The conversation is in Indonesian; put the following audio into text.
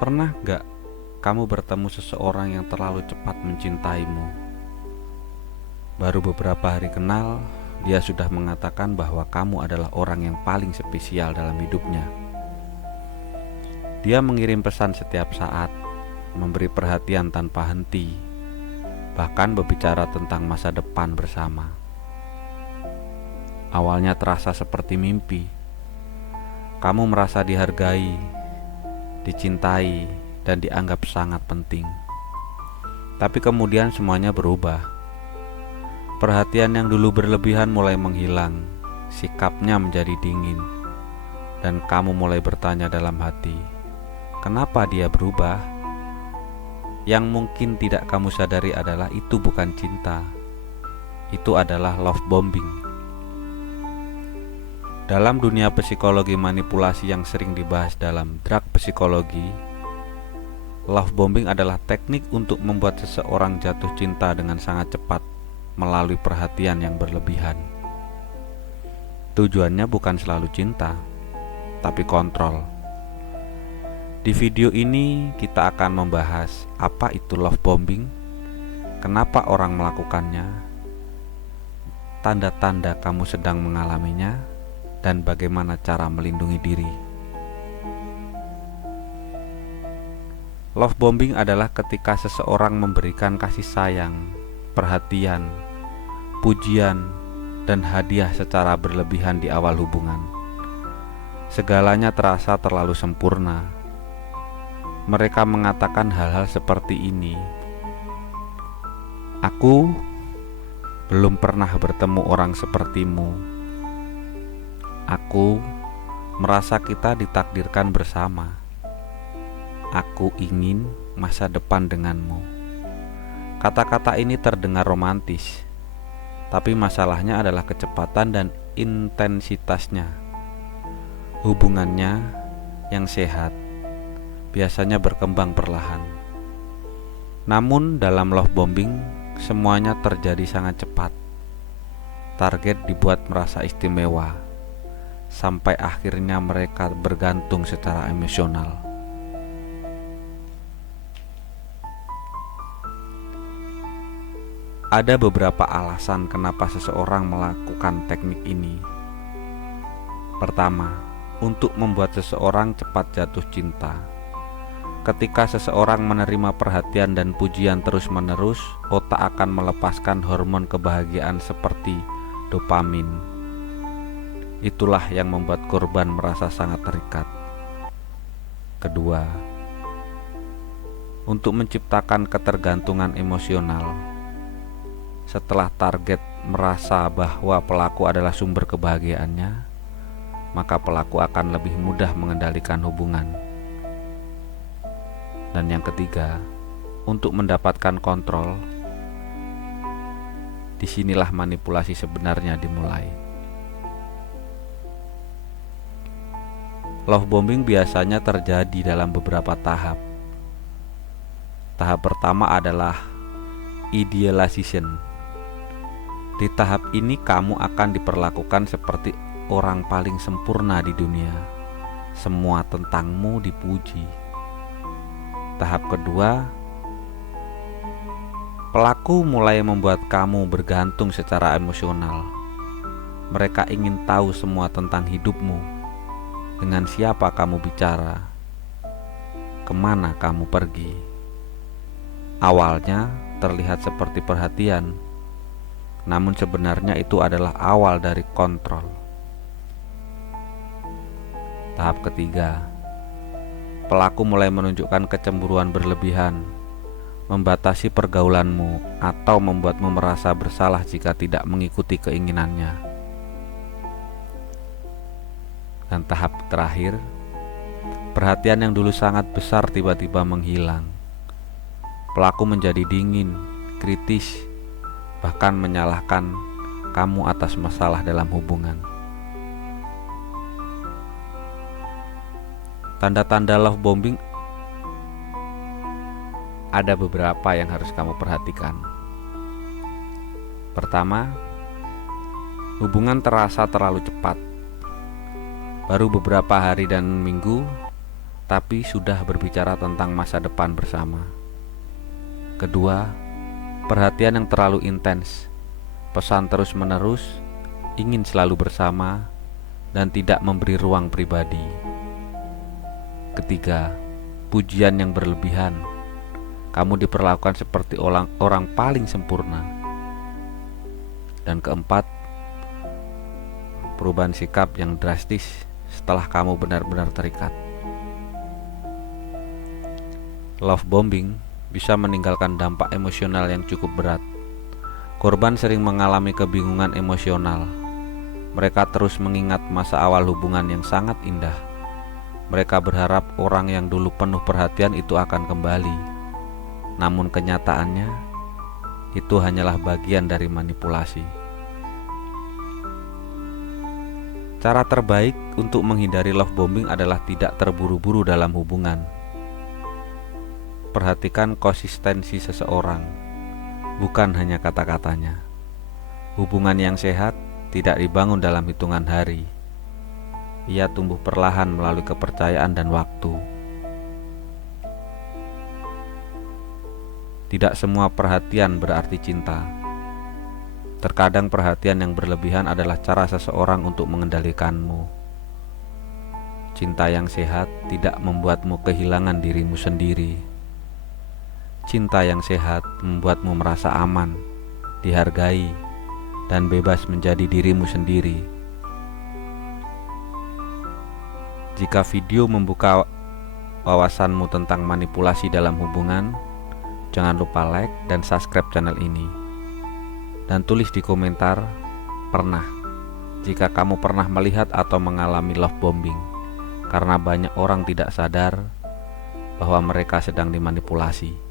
Pernah gak kamu bertemu seseorang yang terlalu cepat mencintaimu? Baru beberapa hari kenal, dia sudah mengatakan bahwa kamu adalah orang yang paling spesial dalam hidupnya. Dia mengirim pesan setiap saat, memberi perhatian tanpa henti, bahkan berbicara tentang masa depan bersama. Awalnya terasa seperti mimpi. Kamu merasa dihargai, dicintai, dan dianggap sangat penting. Tapi kemudian semuanya berubah. Perhatian yang dulu berlebihan mulai menghilang, sikapnya menjadi dingin, dan kamu mulai bertanya dalam hati, kenapa dia berubah? Yang mungkin tidak kamu sadari adalah itu bukan cinta. Itu adalah love bombing. Dalam dunia psikologi manipulasi yang sering dibahas dalam drug psikologi, love bombing adalah teknik untuk membuat seseorang jatuh cinta dengan sangat cepat melalui perhatian yang berlebihan. Tujuannya bukan selalu cinta, tapi kontrol. Di video ini kita akan membahas apa itu love bombing, kenapa orang melakukannya, tanda-tanda kamu sedang mengalaminya, dan bagaimana cara melindungi diri. Love bombing adalah ketika seseorang memberikan kasih sayang, perhatian, pujian, dan hadiah secara berlebihan di awal hubungan. Segalanya terasa terlalu sempurna. Mereka mengatakan hal-hal seperti ini, "Aku belum pernah bertemu orang sepertimu. Aku merasa kita ditakdirkan bersama. Aku ingin masa depan denganmu." Kata-kata ini terdengar romantis, tapi masalahnya adalah kecepatan dan intensitasnya. Hubungannya yang sehat biasanya berkembang perlahan. Namun dalam love bombing, semuanya terjadi sangat cepat. Target dibuat merasa istimewa, sampai akhirnya mereka bergantung secara emosional. Ada beberapa alasan kenapa seseorang melakukan teknik ini. Pertama, untuk membuat seseorang cepat jatuh cinta. Ketika seseorang menerima perhatian dan pujian terus-menerus, otak akan melepaskan hormon kebahagiaan seperti dopamin. Itulah yang membuat korban merasa sangat terikat. Kedua, untuk menciptakan ketergantungan emosional. Setelah target merasa bahwa pelaku adalah sumber kebahagiaannya, maka pelaku akan lebih mudah mengendalikan hubungan. Dan yang ketiga, untuk mendapatkan kontrol. Disinilah manipulasi sebenarnya dimulai. Love bombing biasanya terjadi dalam beberapa tahap. Tahap pertama adalah idealization. Di tahap ini kamu akan diperlakukan seperti orang paling sempurna di dunia. Semua tentangmu dipuji. Tahap kedua, pelaku mulai membuat kamu bergantung secara emosional. Mereka ingin tahu semua tentang hidupmu. Dengan siapa kamu bicara, kemana kamu pergi. Awalnya terlihat seperti perhatian, namun sebenarnya itu adalah awal dari kontrol. Tahap ketiga, pelaku mulai menunjukkan kecemburuan berlebihan, membatasi pergaulanmu, atau membuatmu merasa bersalah jika tidak mengikuti keinginannya. Dan tahap terakhir, perhatian yang dulu sangat besar tiba-tiba menghilang. Pelaku menjadi dingin, kritis, bahkan menyalahkan kamu atas masalah dalam hubungan. Tanda-tanda love bombing ada beberapa yang harus kamu perhatikan. Pertama, hubungan terasa terlalu cepat. Baru beberapa hari dan minggu, tapi sudah berbicara tentang masa depan bersama. Kedua, perhatian yang terlalu intens, pesan terus-menerus, ingin selalu bersama, dan tidak memberi ruang pribadi. Ketiga, pujian yang berlebihan, kamu diperlakukan seperti orang paling sempurna. Dan keempat, perubahan sikap yang drastis setelah kamu benar-benar terikat. Love bombing bisa meninggalkan dampak emosional yang cukup berat. Korban sering mengalami kebingungan emosional. Mereka terus mengingat masa awal hubungan yang sangat indah. Mereka berharap orang yang dulu penuh perhatian itu akan kembali. Namun kenyataannya, itu hanyalah bagian dari manipulasi. Cara terbaik untuk menghindari love bombing adalah tidak terburu-buru dalam hubungan. Perhatikan konsistensi seseorang, bukan hanya kata-katanya. Hubungan yang sehat tidak dibangun dalam hitungan hari. Ia tumbuh perlahan melalui kepercayaan dan waktu. Tidak semua perhatian berarti cinta. Terkadang perhatian yang berlebihan adalah cara seseorang untuk mengendalikanmu. Cinta yang sehat tidak membuatmu kehilangan dirimu sendiri. Cinta yang sehat membuatmu merasa aman, dihargai, dan bebas menjadi dirimu sendiri. Jika video membuka wawasanmu tentang manipulasi dalam hubungan, jangan lupa like dan subscribe channel ini. Dan tulis di komentar, pernah, jika kamu pernah melihat atau mengalami love bombing, karena banyak orang tidak sadar bahwa mereka sedang dimanipulasi.